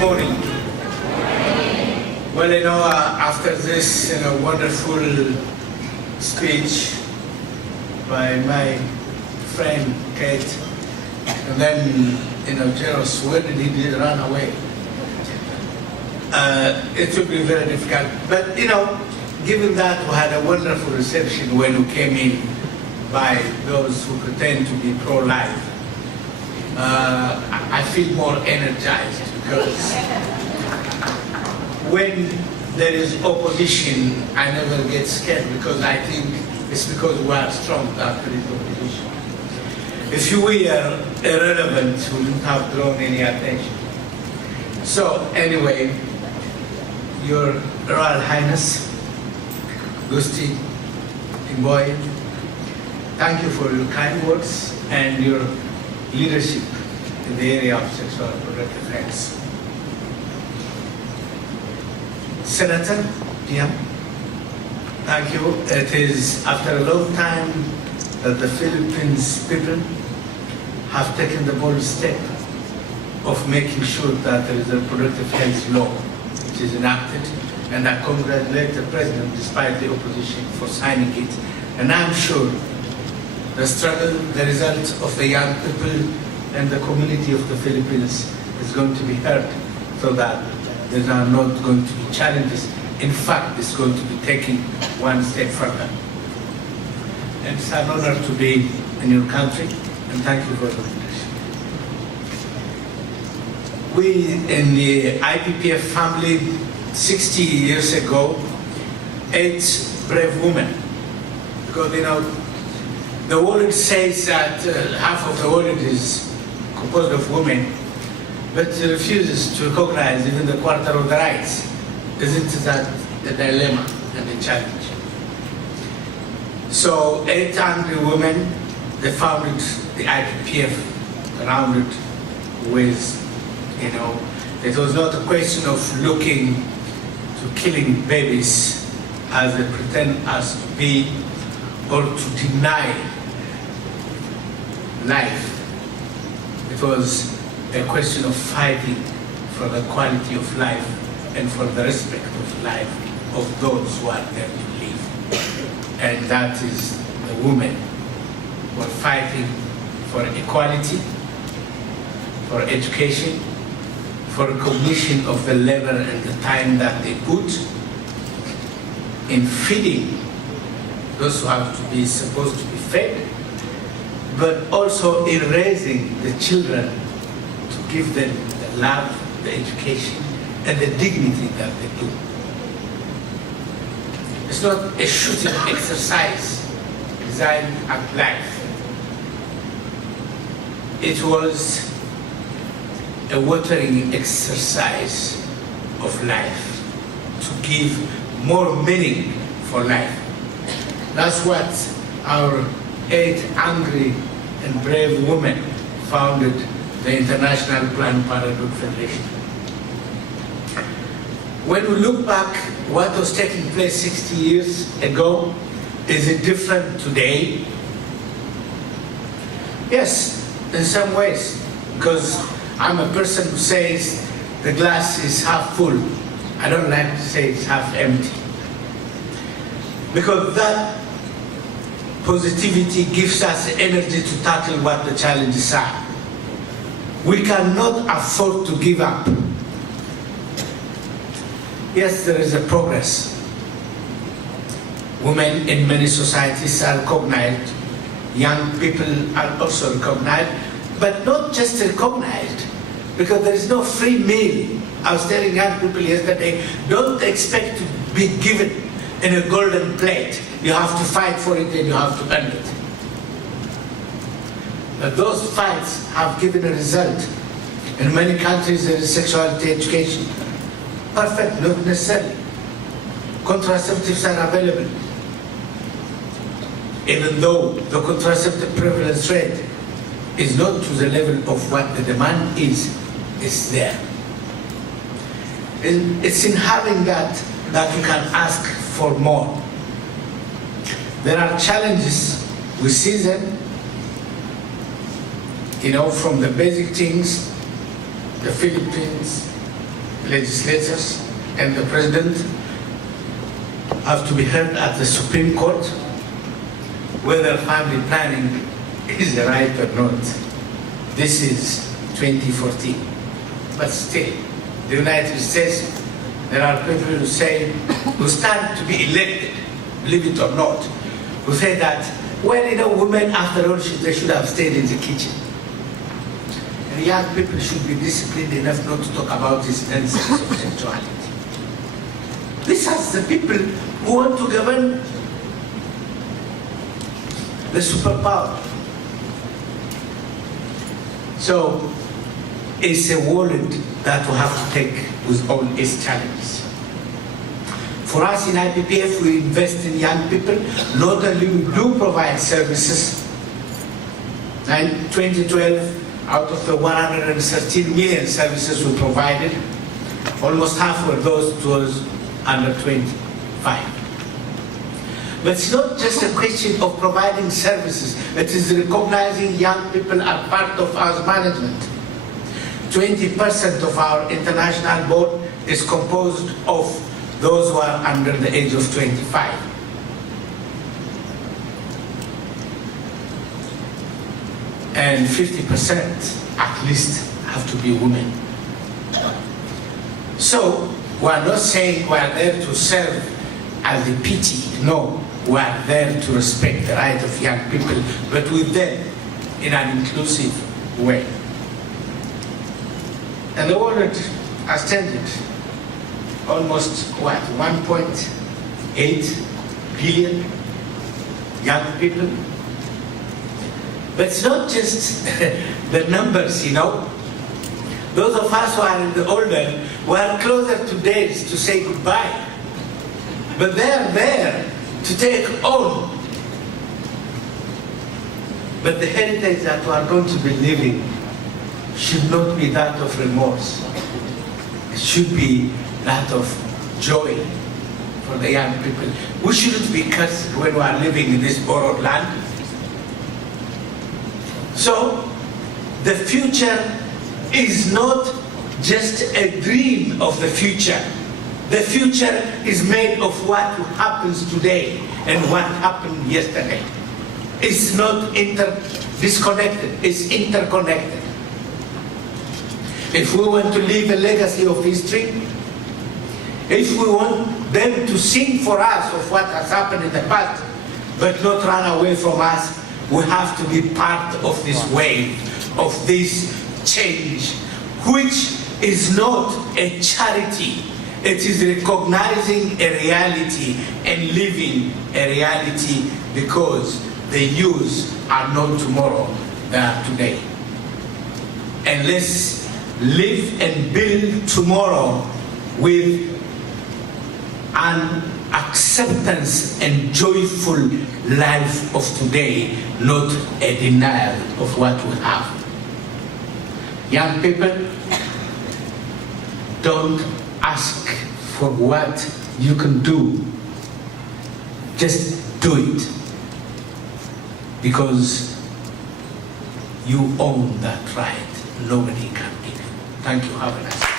morning. Well, after this wonderful speech by my friend Kate, and then Tewodross, where did he run away? It will be very difficult. But given that we had a wonderful reception when we came in by those who pretend to be pro-life, I feel more energized because when there is opposition, I never get scared because I think it's because we are strong that there is opposition. If you were irrelevant, we wouldn't have drawn any attention. So anyway, Your Royal Highness, Gusti Imboy, thank you for your kind words and your leadership in the area of sexual and reproductive rights. Senator Diam, thank you. It is after a long time that the Philippines people have taken the bold step of making sure that there is a reproductive health law which is enacted, and I congratulate the President despite the opposition for signing it. And I'm sure the struggle, the result of the young people and the community of the Philippines is going to be heard so that there are not going to be challenges. In fact, it's going to be taking one step further. And it's an honor to be in your country, and thank you for the invitation. We in the IPPF family, 60 years ago, 8 brave women, because the world says that half of the world is composed of women, but refuses to recognize even the quarter of the rights. Isn't that the dilemma and the challenge? So 8 angry women, they founded the IPPF, surrounded with, it was not a question of looking to killing babies as they pretend us to be, or to deny life. It was a question of fighting for the quality of life and for the respect of life of those who are there to live. And that is the women who are fighting for equality, for education, for recognition of the labor and the time that they put in feeding those who have to be supposed to be fed, but also in raising the children to give them the love, the education, and the dignity that they do. It's not a shooting exercise designed at life. It was a watering exercise of life to give more meaning for life. That's what our 8 angry and brave women founded the International Planned Parenthood Federation. When we look back, what was taking place 60 years ago, is it different today? Yes, in some ways, because I'm a person who says the glass is half full. I don't like to say it's half empty. Because that positivity gives us the energy to tackle what the challenges are. We cannot afford to give up. Yes, there is a progress. Women in many societies are recognized. Young people are also recognized, but not just recognized, because there is no free meal. I was telling young people yesterday, don't expect to be given in a golden plate. You have to fight for it and you have to earn it. But those fights have given a result. In many countries there is sexuality education. Perfect, not necessarily. Contraceptives are available. Even though the contraceptive prevalence rate is not to the level of what the demand is, it's there. It's in having that we can ask for more. There are challenges, we see them, from the basic things. The Philippines legislators and the president have to be heard at the Supreme Court whether family planning is right or not. This is 2014. But still, the United States, there are people who say, who stand to be elected, believe it or not, who say that, well, you know, women, after all, they should have stayed in the kitchen. And young people should be disciplined enough not to talk about this nonsense of sexuality. These are the people who want to govern the superpower. So it's a wallet that we have to take with all its challenges. For us in IPPF, we invest in young people. Not only we do provide services. In 2012, out of the 113 million services we provided, almost half were those towards under 25. But it's not just a question of providing services, it is recognizing young people are part of our management. 20% of our international board is composed of those who are under the age of 25. And 50% at least have to be women. So we're not saying we're there to serve as a pity, no. We are there to respect the right of young people, but with them in an inclusive way. And the world has tended almost, 1.8 billion young people. But it's not just the numbers, you know. Those of us who are in the older, we are closer to days to say goodbye. But they are there to take on. But the heritage that we are going to be living should not be that of remorse. It should be that of joy for the young people. We shouldn't be cursed when we are living in this borrowed land. So, the future is not just a dream of the future. The future is made of what happens today and what happened yesterday. It's not disconnected, it's interconnected. If we want to leave a legacy of history, if we want them to sing for us of what has happened in the past, but not run away from us, we have to be part of this wave, of this change, which is not a charity. It is recognizing a reality and living a reality, because the youth are not tomorrow, they are today. And let's live and build tomorrow with an acceptance and joyful life of today, not a denial of what we have. Young people, don't ask for what you can do. Just do it, because you own that right. Nobody can give you. Thank you. Have a nice day.